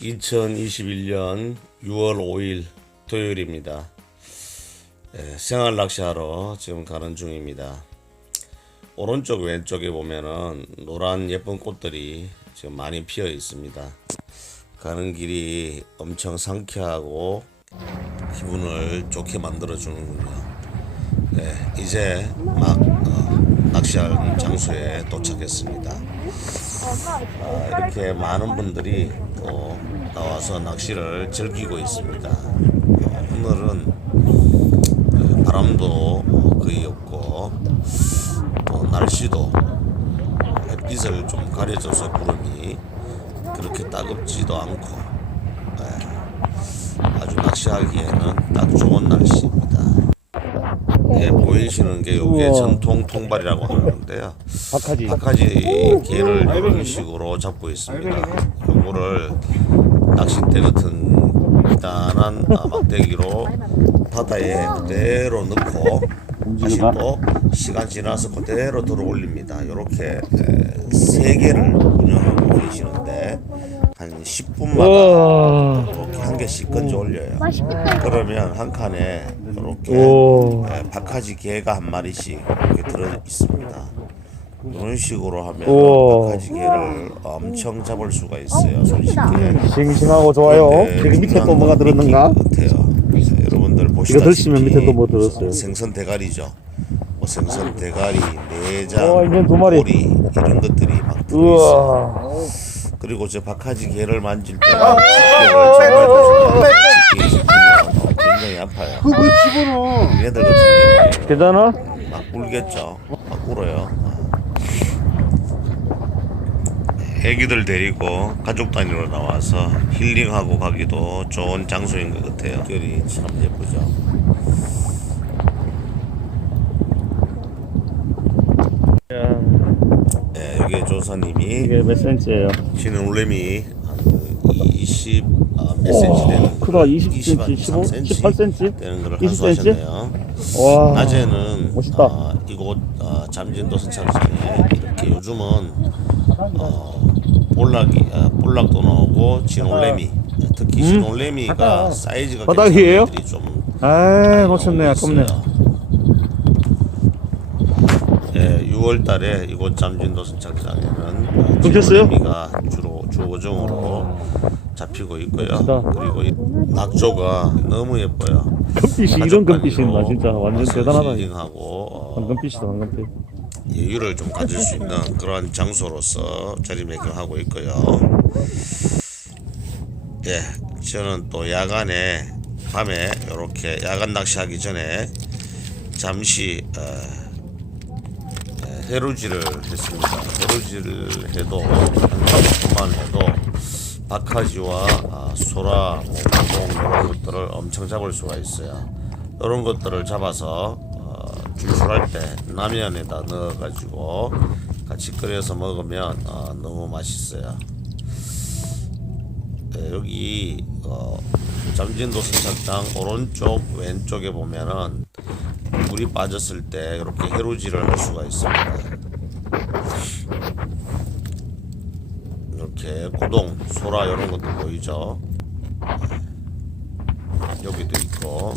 2021년 6월 5일 토요일입니다. 예, 생활 낚시하러 지금 가는 중입니다. 오른쪽 왼쪽에 보면은 노란 예쁜 꽃들이 지금 많이 피어 있습니다. 가는 길이 엄청 상쾌하고 기분을 좋게 만들어 주는군요. 네, 이제 막 어, 낚시할 장소에 도착했습니다. 아, 이렇게 많은 분들이 또 나와서 낚시를 즐기고 있습니다. 어, 오늘은 어, 바람도 거의 없고 또 날씨도 햇빛을 좀 가려져서 구름이 그렇게 따갑지도 않고 예, 아주 낚시하기에는 딱 좋은. 예, 보이시는 게 이게 우와. 전통 통발이라고 하는데요. 박하지. 박하지 개를 이런 식으로 잡고 있습니다. 요거를 낚싯대 같은 단단한 아, 막대기로 바다에 그대로 넣고 다시 또 시간 지나서 그대로 들어 올립니다. 이렇게 세 개를 운영하고 계시는데 한 10분마다 와. 이렇게 한 개씩 건져 올려요. 그러면 한 칸에 이렇게 오. 예, 박하지 개가 한 마리씩 이렇게 들어 있습니다. 이런 식으로 하면. 박하지 개를 엄청 잡을 수가 있어요. 손쉽게. 싱싱하고 좋아요. 지금 밑에 또 뭐가 건 들었는가? 같아요. 그래서 여러분들 보시다시피 드시면 밑에 또뭐 들었어요? 생선 대가리죠. 뭐 생선 대가리, 내장, 두 마리. 꼬리 이런 것들이 막 들어 있어요. 우와. 그리고 저 박하지 개를 만질 때 집게를 집게 씹히면 굉장히 아파요. 그거 왜 집어넣어? 얘네들 같은 괜찮아? 막 울겠죠. 막 울어요. 애기들 데리고 가족 단위로 나와서 힐링하고 가기도 좋은 장소인 것 같아요. 결이 참 예쁘죠. 예, 여기 조사님이 이게 몇 센치예요? 지는 울렘이 한 20 아, 몇 센치 되는 크다. 20 20 센치, 15, 3cm 18 센치? 되는 거를 20 센치? 한수하셨네요. 와. 낮에는 멋있다. 아, 이곳 아, 잠진도 선착장에 이렇게 요즘은 어, 볼락이 아, 볼락도 나오고 진올레미 특히 진올레미가 사이즈가 음? 바닥이에요? 괜찮은 애들이 좀 아, 놓쳤네. 아깝네. 예, 6월 달에 이곳 잠진도 선착장에는 끊겼어요? 진올레미가 주로 주어종으로 잡히고 있고요. 그리고 이 낙조가 너무 예뻐요. 금빛이 이런 금빛이 있나 진짜 완전 대단하다. 힐링하고 어, 황금빛이다 황금빛. 여유를 좀 가질 수 있는 그러한 장소로서 자리매김하고 있고요. 예, 저는 또 야간에 밤에 이렇게 야간 낚시하기 전에 잠시 어, 예, 해루질을 했습니다. 해루질을 해도 한 30분만 해도 박하지와 아, 소라, 뭐, 공 이런 것들을 엄청 잡을 수가 있어요. 이런 것들을 잡아서 어, 줄줄할 때 라면에다 넣어가지고 같이 끓여서 먹으면 어, 너무 맛있어요. 네, 여기 어, 잠진도 선착장 오른쪽 왼쪽에 보면은 물이 빠졌을 때 이렇게 해루질을 할 수가 있습니다. 이렇게 고동, 소라 이런 것도 보이죠. 네. 여기도 있고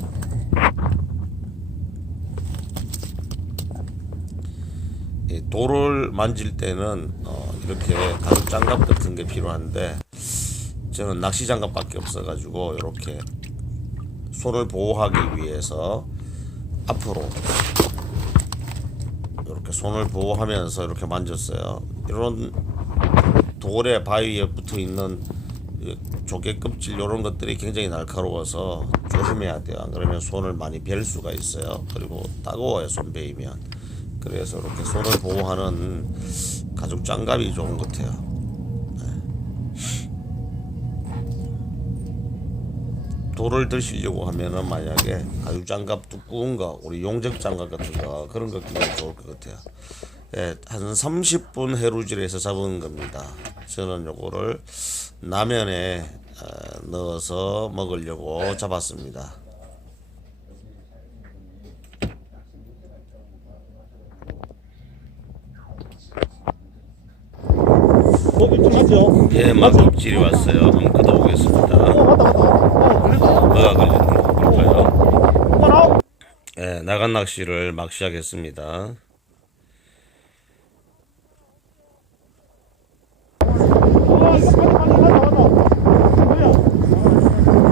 이 돌을 만질 때는 어, 이렇게 가죽 장갑 같은 게 필요한데 저는 낚시 장갑밖에 없어가지고 이렇게 손을 보호하기 위해서 앞으로 이렇게 손을 보호하면서 이렇게 만졌어요. 이런 돌에 바위에 붙어 있는 이 조개 껍질 이런 것들이 굉장히 날카로워서 조심해야 돼요. 안 그러면 손을 많이 벨 수가 있어요. 그리고 따가워요 손 베이면. 그래서 이렇게 손을 보호하는 가죽 장갑이 좋은 것 같아요. 돌을 드시려고 하면은 만약에 가죽 장갑 두꺼운 거 우리 용접 장갑 같은 거 그런 거 끼면 좋을 것 같아요. 예, 한 30분 해루질해서 잡은 겁니다. 저는 요거를 라면에 어, 넣어서 먹으려고 잡았습니다. 어? 예, 막급질이 왔어요. 한번 걷어보겠습니다. 뭐가 걸렸나요? 예, 나간 낚시를 막 시작했습니다.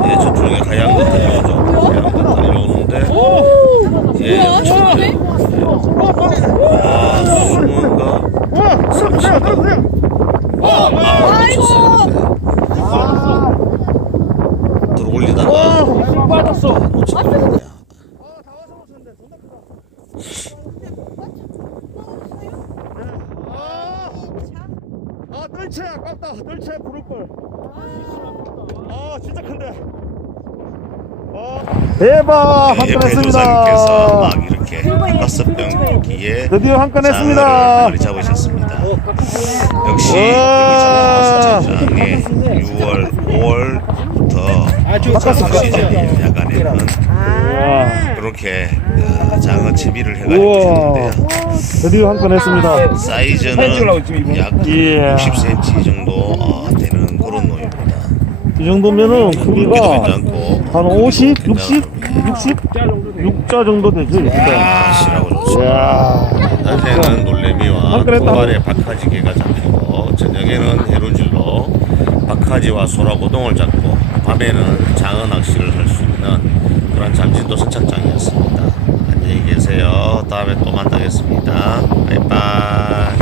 예, 저쪽에 가양 것 달려오죠. 가양 것 달려오는데, 예, 엄청 커요. 아, 숭어인가? 삼치인가? 아. 네. 들어올리다가 빠졌어. 놓쳐버렸네요. 아, 뜰채 아깝다. 뜰채 부를 걸. 아, 진짜 큰데. 아, 대박! 한 예, 건 배조사님께서 했습니다. 막 이렇게 다섯 병 기에 드디어 한 건 했습니다. 잡으셨습니다. 역시 와. 장어마사장에 6월, 5월부터 장어 시즌이에요. 야간에는 와, 그렇게 어, 장어 채비를 해가지고 우와. 있는데요. 드디어 한 건 했습니다. 사이즈는 약 예. 60cm 정도 어, 되는 그런 놈입니다. 이 정도면은 크기도 크기가 괜찮고 한 50, 60, 60, 6자 정도 되죠. 맛이라고 좋습니다. 이야, 낮에는 놀래미와 도발의 박하지개가 잡히고 저녁에는 해루질로 박하지와 소라고동을 잡고 밤에는 장어 낚시를 할 수 있는 그런 잠진도 선착장이었습니다. 안녕히 계세요. 다음에 또 만나겠습니다. 바이바이.